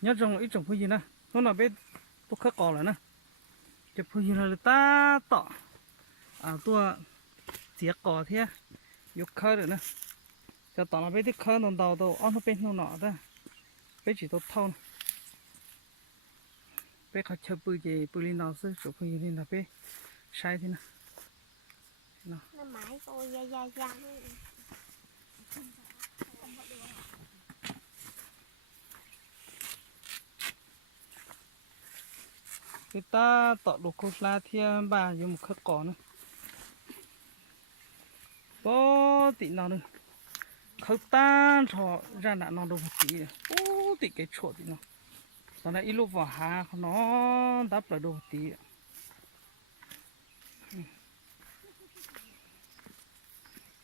nhớ trồng ít trồng phơi gì nè nó là bên tôi khắc cỏ lại nè chụp phơi gì là ta tọ tôi chia cỏ thế dục khơi rồi nè cho tao là bên cái khơi nó đầu đầu ăn nó bên nó nọ đó bên chỉ tôi thâu bênเขาchơi bự gì bự lên nào xứ chụp phơi gì lên là bên sai thế nè nó mãi tôi da cái ta tọ đồ khô la thiên bà dùng một khắc cỏ nữa có tí nào nữa khâu tan thọ ra nạn nó đâu một tí ô tí cái chuột tí nó sau này ít lúc vào hà nó đắp lại đâu một tí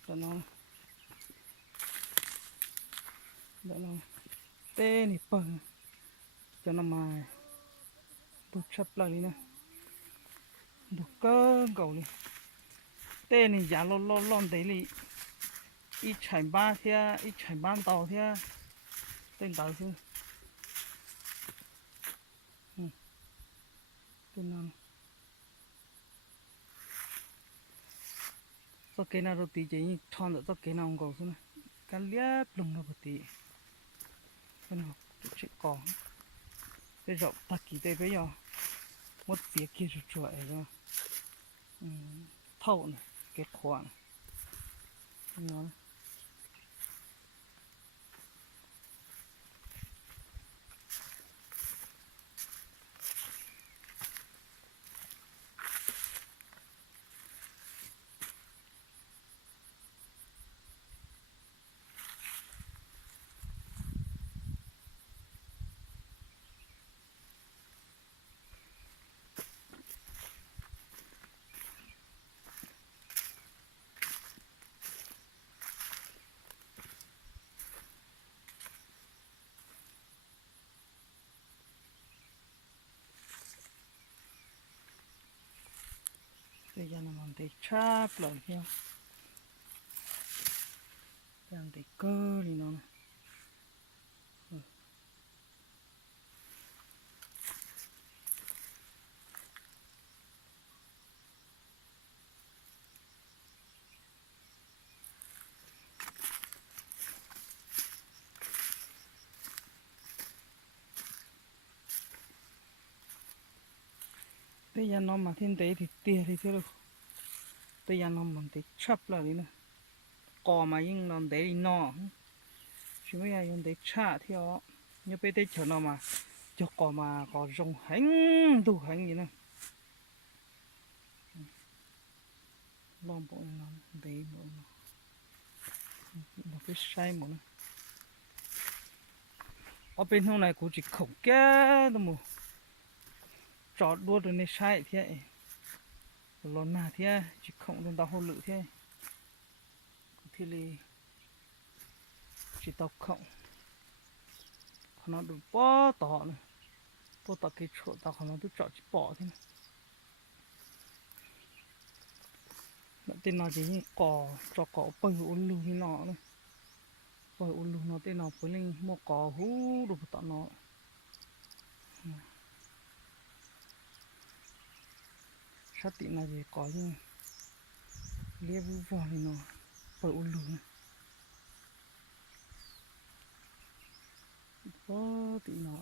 cho nó tê này bẩn cho nó mà đục chập lại đi nè đục cơ cầu đi tê này giá lon đấy đi ít chạy ba thia ít chạy ban tàu thia tên tàu chứ tên nào do cái nào rồi tí chỉ thon được do cái nào không cầu chứ này cái liếp lùng nó một tí cái nào chuyện cỏ bây giờ ta kỳ đây bây giờ một phía kia rồi chuột rồi thâu này cái khoản nó bây giờ nó để chắp lại theo đang để cơ thì nó bây giờ nó mà thiên tế thì tia thì thế đâu bây giờ nó mình để chắp lại đi nữa cò mà nhưng nó để đi nọ chứ mấy ai để chả theo như bây giờ chờ nó mà cho cò mà cò rong hành đủ hành gì nữa lom bộ nó để bộ nó cái sai một nữa ở bên hôm này cũng chỉ khổng kia đâu mà trọt đua được này sai thế lon nào thế chỉ khổng lên tàu hồ lự thế thì li chỉ tàu khổng nó được bó tỏ này bó tỏ cái chỗ tàu nó cứ trọt chỉ bỏ thế này nó tên nào chỉ cỏ cho cỏ bơi ôn lù như nọ này bơi ôn lù nó tên nào bơi lên mua cỏ hú được tỏ nó sát tị nào gì có như lia vu vò thì nó bơi ôn lù này bó tị nó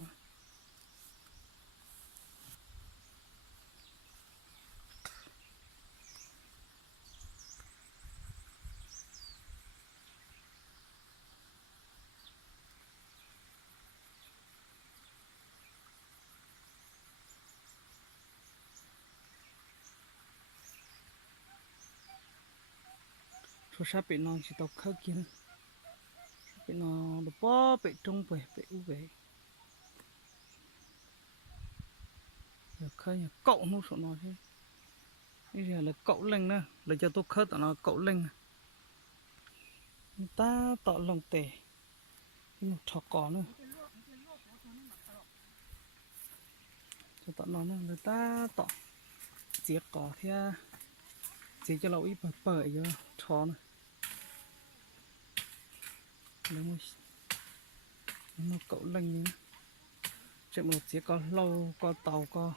số sát bị nó chỉ tàu khơi kia bị nó được bó bị trung về bị u về rồi khơi cậu nó số nó thế bây giờ là cậu lên nữa là cho tôi khơi tao nó cậu lên ta tọ lòng tể một thọ cỏ nữa cho tao nó người ta tọ chia cỏ theo chia cho lâu ít bởi cho thọ nữa nếu mà cậu lên nữa chạy một chiếc có lâu có tàu có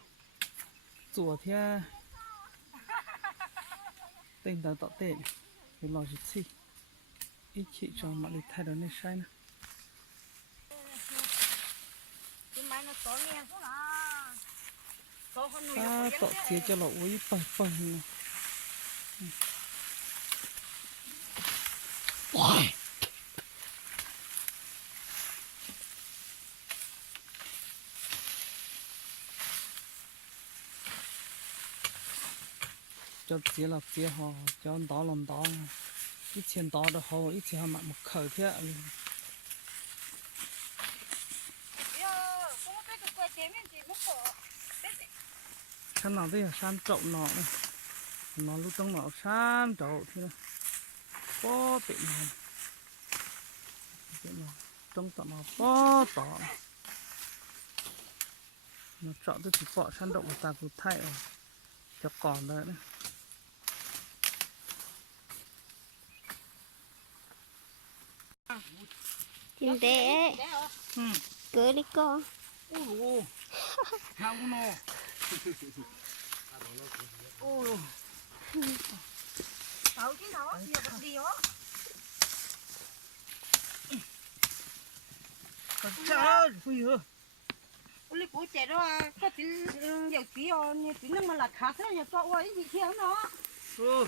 chùa thì tên tàu tọt tên thì lo gì xí ít chị cho mọi người thay đổi nên sai nè tọt chiếc cho lỗ uống bẩn bẩn nè cho chia là chia họ cho đó làm đó ít tiền đó được họ ít tiền họ mặc một khởi thế san nào đây là san trậu nọ này nó lúc trong nọ san trậu thì nó có tiện nào trong tận nó có tỏ nó chọn tôi chỉ bỏ san trậu ta cũng thay rồi cho còn đấy nữa Chim té cưới đi con 오, 나구나. 오, Đâu chứ đâu, nhiều vật gì đó. 자, 후이어. Uli của trẻ đó có tính dầu chỉ như tính nó mà là khá thế nhà cho ấy gì theo nó. 어,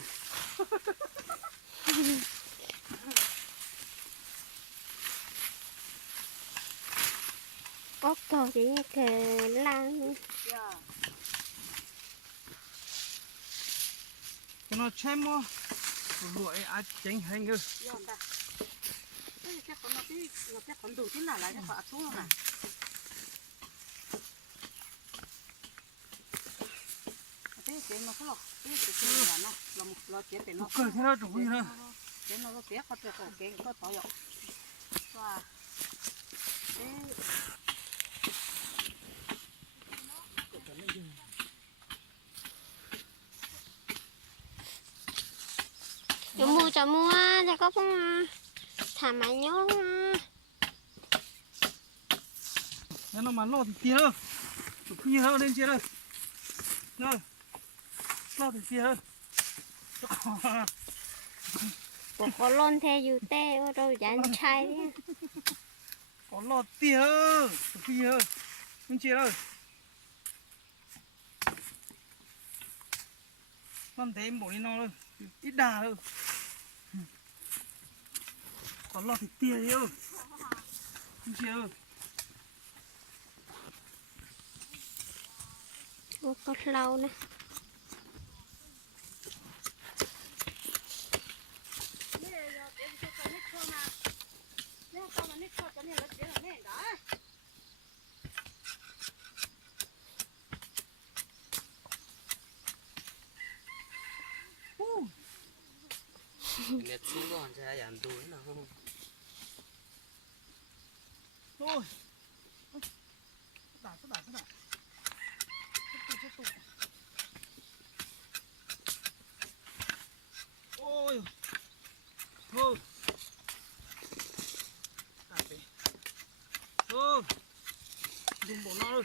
có cầu chỉ như kề lan nó xem mà, ruồi ai chén hành cơ. Chắc còn nó chắc còn đủ thế nào lại cho họ xuống à. Thế nó có lọc, thế là nó là một lo chế để nó. Cởi thế nào chủ nữa. Thế nó có té có thể có cái có tỏi dọc. Và thế cho mua cho có con thả máy nhớ Nếu nó mà lo thì tia hơn, phi hơn lên chia rồi. Nào, lo thì tia hơn. bộ có lon theo dù tê rồi dán chai đi có lo tia hơn, phi hơn, lên chia rồi. Con thấy bộ đi nó thôi, ít đà thôi. Có lo thì tia đi ơi, lên chia rồi. bộ có lâu nè Lihat sungguh saya yang tuh nah. Thôi. Đả. Tiếp tục. Ôi. Thôi. Đả đi. Thôi. Đừng bỏ nó rồi.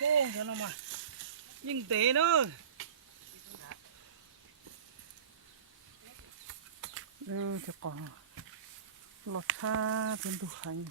Ô, thế nào mà. Nhưng té nữa. Thì còn lọt xa trên tủ hành